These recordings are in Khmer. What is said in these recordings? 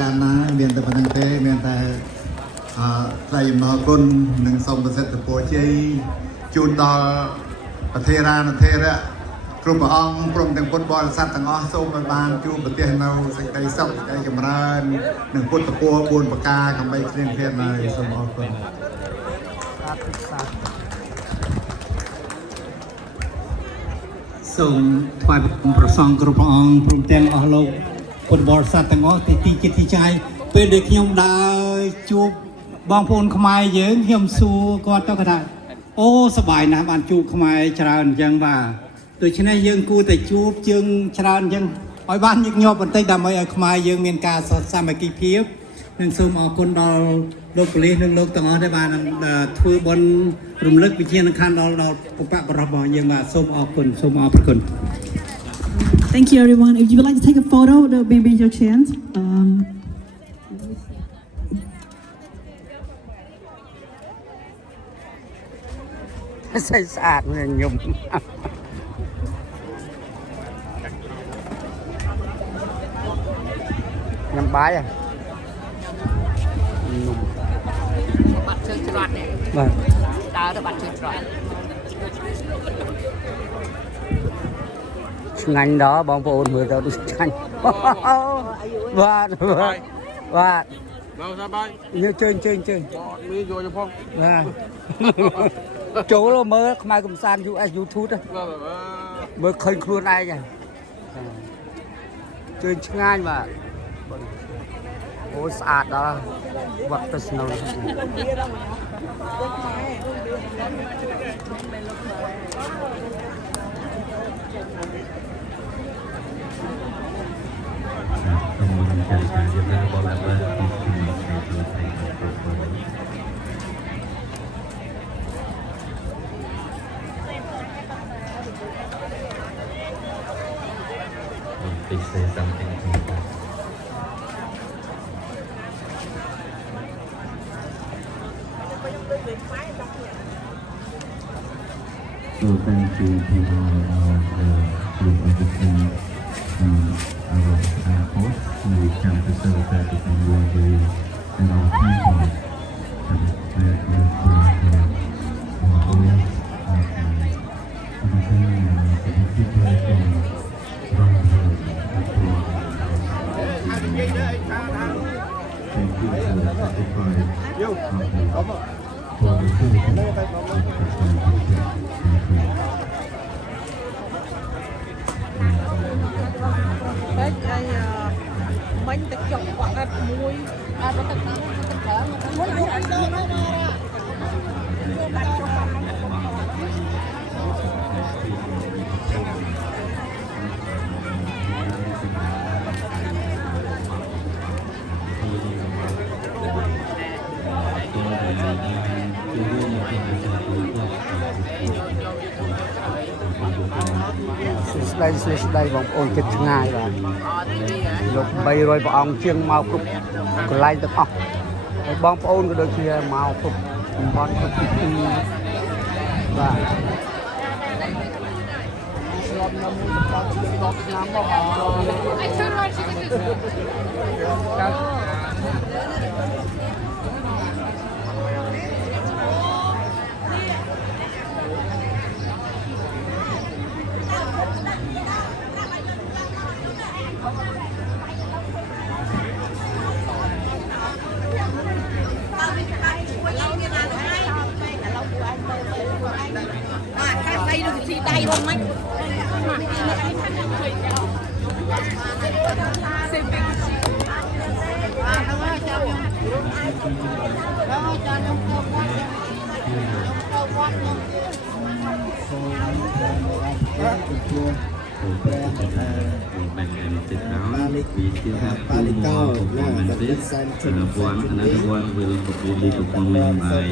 การนะเรียนแต่พนังเตเรียนแต่ใส่หมอคนหนึ่งสองเปอร์เซ็นต์แต่ปัวเจจูนต่อประเทศราประเทศละกลุ่มองกลุ่มแต่งฟุตบอลสัตว์ต่างอ้อส้มบานจูประเทศเราสังเกตสับใจกำลังหนึ่งฟุตตะปัวบุญปากกาคำใบเรียนเพียรเลยสมอคนส่งถวายประสงค์กลุ่มองกลุ่มแต่งอ้อโลกฟุตบอลสัตว์ต่างอ้อตีจิตใจเป็นเด็กยมดาวจูบบางพลขมายเยอะเฮียมซูก็ต้องกระทำโอ้สบายนะบ้านจูบขมายชราญยังว่าโดยเฉพาะยังกูแต่จูบจึงชราญยังอ้อยบ้านยึกยอบบนใต้ดำไอ้ขมายยังเมียนกาสอดสามัคคีเพียบหนึ่งซูมออกคนดอลโลกลีหนึ่งโลกต่างได้บ้านทัวบนรุมเลิกวิเชียนคันดอลปุปะปรบยังว่าซูมออกคนซูมออกประคน Thank you everyone. If you would like to take a photo, maybe your chance. ใส่สะอาดเลยยมน้ำบายอ่ะนุ่มบัตรเชิญจรวดเนี่ยดาวบัตรเชิญจรวดงานđóบางคนมือเราดูช่างว่าเราสบายเนี่ยเชิญมีโยจะพงchỗ lo mơ mai cùng san YouTube đó mơ khơi khuôn ai nhỉ chơi ngang mà ôi sạch đó vật tất snow Please say something to me. So thank you to our group of the team, our hosts who come to celebrate the anniversary and our people. Mình tự chụp hoặc là mùi à có tự nắng tự thở muốn ăn đâu đâu mà đây vòng ôn chích ngay và lục bay rồi vào ông chiêng màu cục còn lại được không bom ôn đôi khi màu cục bom và tay luôn mấy We still have two more performances. Another one will be performed by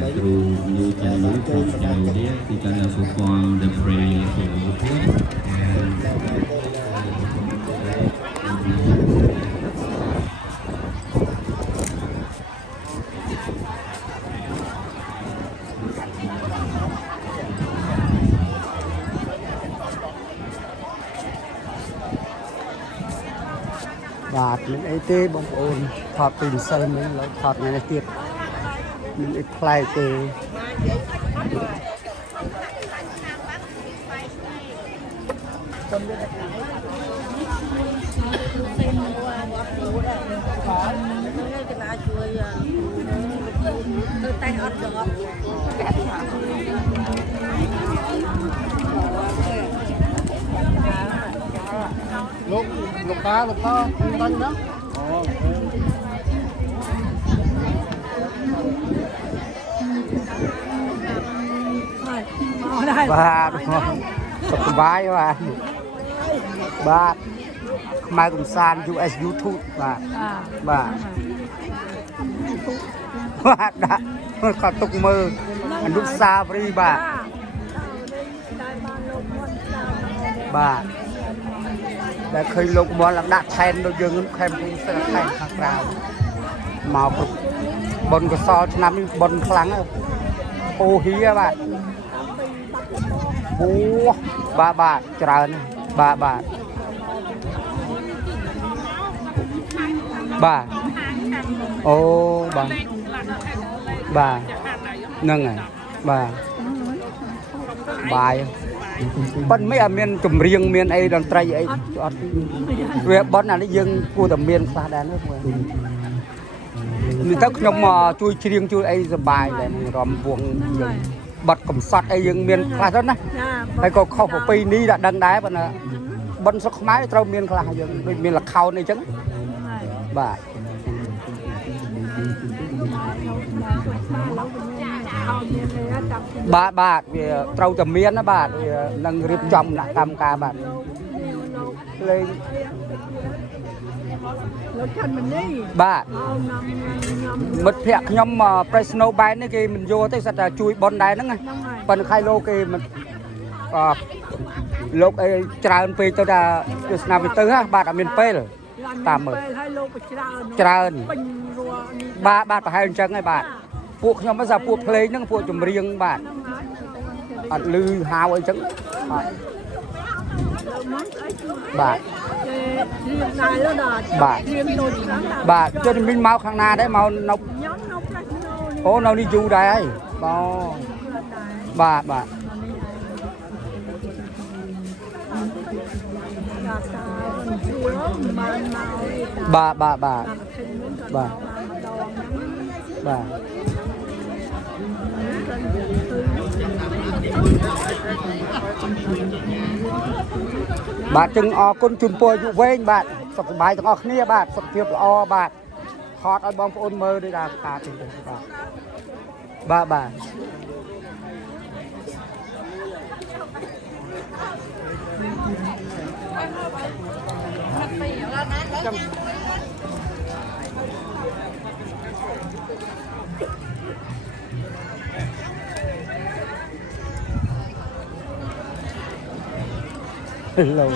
Metro New Channel from Cambodia. We're gonna perform the prayer and บาทมันไอ้ ទេបងប្អូនថតពីម្សិលមិញឡើយថតថ្ងៃនេះទៀតមានអីប្លែកទេលោកតាលោកតាបាញ់ណាបាទសុខសប្បាយបាទបាទខ្មែរកំសាន្ត US YouTube បាទបាទបាទដាក់គាត់ទុកមើលអនុស្សាវរីយ៍បាទបាទដែលឃើញលោកមន់ឡើងដាក់ថែនដូចយើងខេមពីស្រាប់ថែនខាងក្រៅមកគ្រប់បុណ្យកសលឆ្នាំនេះបុណ្យខ្លាំងអូហៀបាទអូបាទច្រើនបាទបាទអូបាទបាទហ្នឹងហើយបាទបាយប៉ុន្តែអត់មានចម្រៀងមានអីតន្ត្រីអីអត់វាប៉ុនអានេះយើងគួរតែមានខ្លះដែរនោះមើលនេះទៅខ្ញុំជួយច្រៀងជួយអីសប្បាយដែររំវងយើងបាត់កំសត់អីយើងមានខ្លះទៅណាហើយក៏ខុសប្រពៃណីដាក់ដឹងដែរប៉ុន្តែបិណ្ឌស្រុកខ្មែរត្រូវមានខ្លះយើងដូចមានល្ខោនអីចឹងបាទបាទវាត្រូវតែមានណាបាទវានឹងរៀបចំដាក់កម្មការបាទលេងលោកច័ន្ទមនីបាទមិត្តភក្តិខ្ញុំប្រេសណូបែននេះគេមិនយកទេសិតតែជួយប៉ុនដែរហ្នឹងប៉ុន្តែខៃលោកគេមិនលោកអីច្រើនពេកទៅថាទស្សនាវិទៅហ่ะបាទអត់មានពេលតាមមើលឲ្យលោកច្រើនបាទប្រហែលអញ្ចឹងហើយបាទពួកខ្ញុំមិនថាពួកភ្លេងហ្នឹងពួកចម្រៀងបាទអត់លឺហៅអីចឹងបាទបាទចុះមិញមកខាងណាដែរមកនៅអូនៅនេះយូរដែរហើយបាទបាទបាទចឹងអរគុណជូនពរអាយុវែងបាទសុខសប្បាយទាំងអស់គ្នាបាទសុខភាពល្អបាទថតឲ្យបងប្អូនមើលដូចថាការទីបាទlâu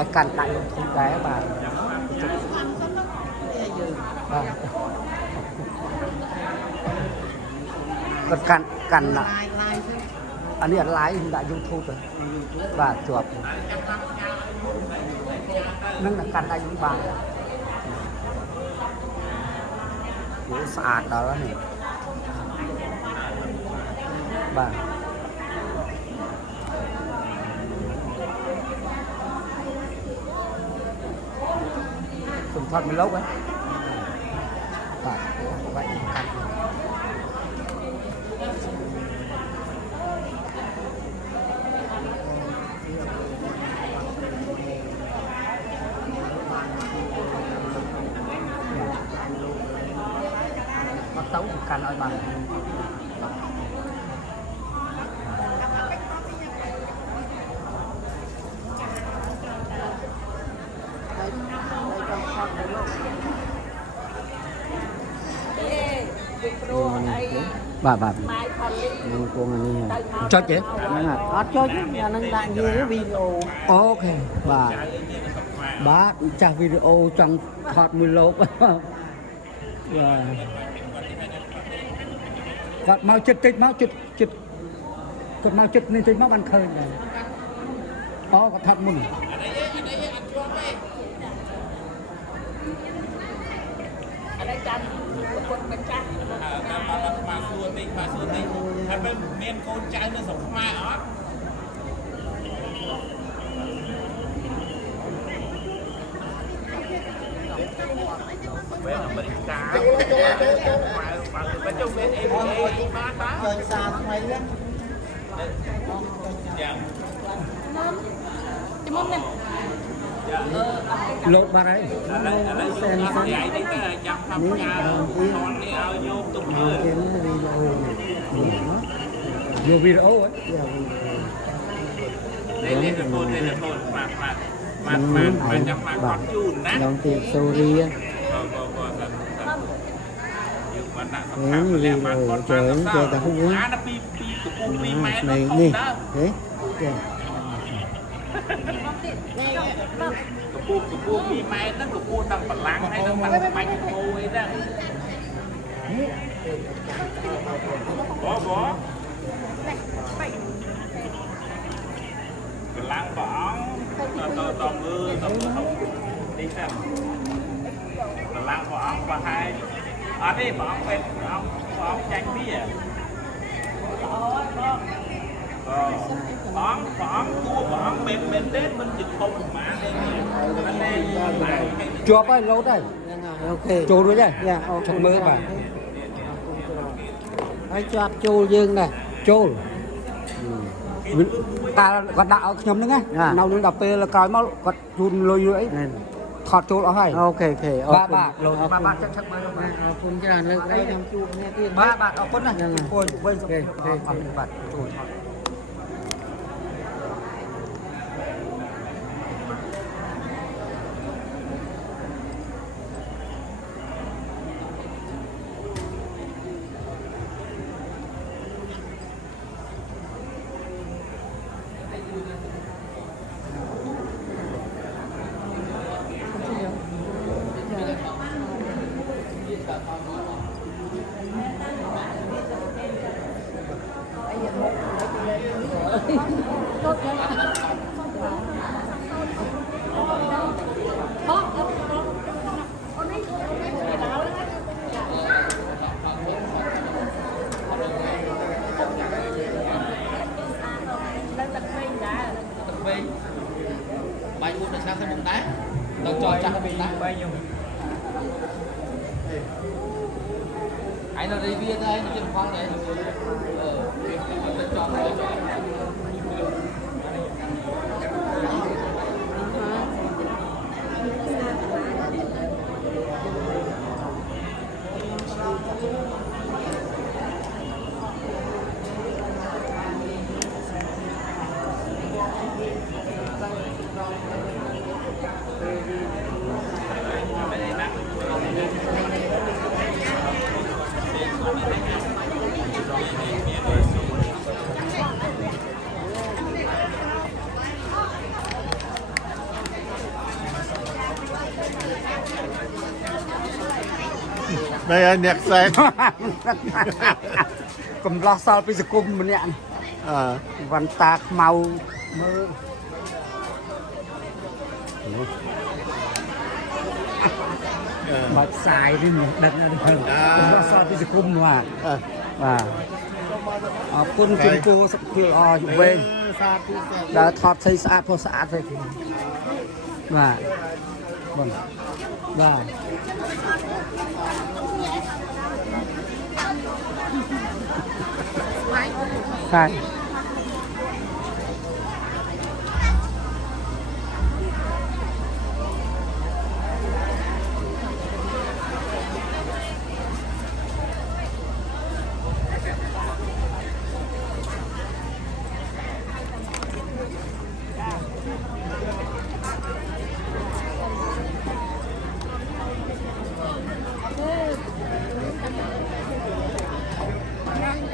lại cắn lại một cái bà còn cắn là anh ấy lái đã YouTube rồi và chuột nên là cắn lại những bà sạch đó này បាទសុំថតមួយលោកហ៎បាទបាច់កាត់ទៅកាន់ឲ្យបានបាទបាទនឹងគង់នេះចុចទេហ្នឹងអត់ចុចអានឹងដាក់និយាយវីដេអូអូខេបាទបាទចាស់វីដេអូចង់ថតមួយលោកបាទគាត់មកចិត្តតិចមកចិត្តគាត់មកចិត្តនេះតិចមកបានឃើញដែរអូគាត់ថតមុនអរចាន់ពុតម្ចាស់បាទសួរតិចហើយមានកូនចៅនៅស្រុកខ្មែរអត់ពេលអាមេរិកកាបើចុះមាន APA បានតាចុចសារថ្មីហ្នឹងយ៉ាងជំនុំនេះ លោកបាត់ហើយឥឡូវខ្ញុំនិយាយនេះទៅចាំថាផ្ញើថននេះឲ្យយកទុកមើលយកវីដេអូហ៎នេះទៅបងបាទចាំមកគាត់ជូនណាដល់ទីសូរីបងយកបានដាក់សំខាន់ម្នាក់បានគាត់ជើងចេះតែហ៊ូអានពីកំពុង2ម៉ែត្រនេះហេចាកំពុង2ម៉ែត្រហ្នឹងកំពុងដល់បលាំងហើយនឹងបាច់គោអីហ្នឹងបងកម្លាំងព្រះអង្គតមើលទីហ្នឹងកម្លាំងព្រះអង្គប្រហែលអត់ទេព្រះអង្គពេលព្រះអង្គចាញ់វាព្រះអង្គគួរព្រះអង្គមែនទេមិនជាធំប្រមាណទេជាប់ហើយលោតហើយអូខេចូលរួចហើយឆឹកមើលបាទហើយជាប់ចូលយើងដែរចូលកាលគាត់ដាក់ឲ្យខ្ញុំហ្នឹងណានៅនឹងដល់ពេលក្រោយមកគាត់ជូនលុយអីថតចូលអស់ហើយអូខេបាទលោតបាទឆឹកមើលបាទអរគុណច្រើនលើកដៃខ្ញុំជួបគ្នាទៀតបាទអរគុណណាគួរវិញបាទចូលបាយមួយដល់ឆ្នាំទៅមុនដែរដល់ចោចាស់ទៅវិញដែរបាយខ្ញុំឯនៅរីវាដែរជិះផងដែរទៅចោđây anh nhạc xe កំឡោះសល់ពីសង្គមម្នាក់វ៉ាន់តាខ្មៅមើលបាច់ផ្សាយនេះមិនដឹងទេកំឡោះសល់ពីសង្គមនោះបាទ คุณจุนกูสักคือเวแล้วทอดใส่สะอาดพอสะอาดเลยว่าบ่นว่าใช่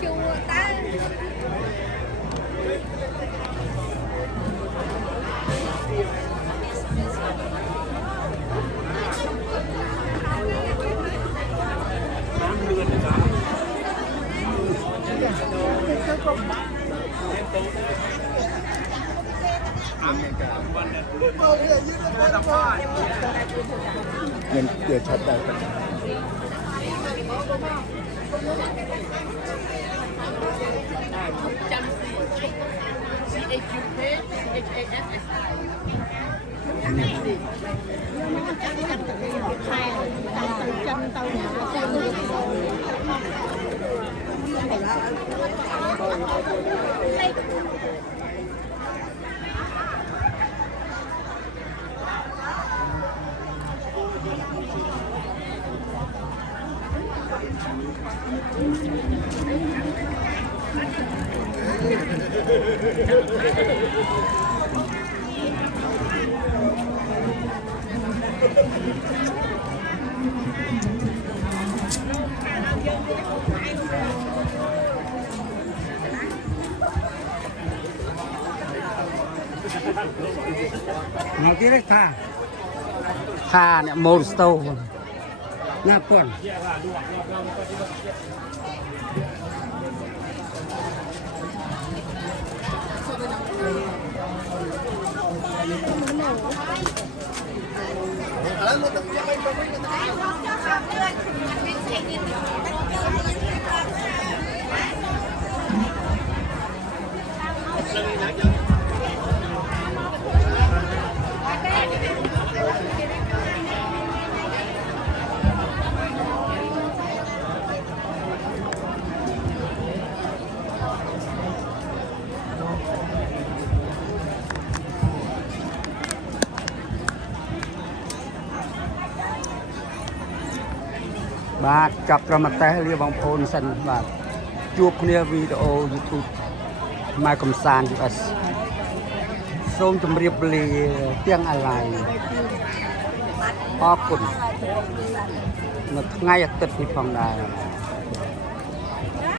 chua ta Mình chưa chặt đâu. Nói tí đấy tha này màu stove nha conបាទចាប់ត្រឹមតែលាបងប្អូនសិនបាទជួបគ្នាវីដេអូ YouTube មកកំសាន្ត US សូមជម្រាបលាទាំងអាឡ័យអរគុណនៅថ្ងៃអាទិត្យនេះផងដែរ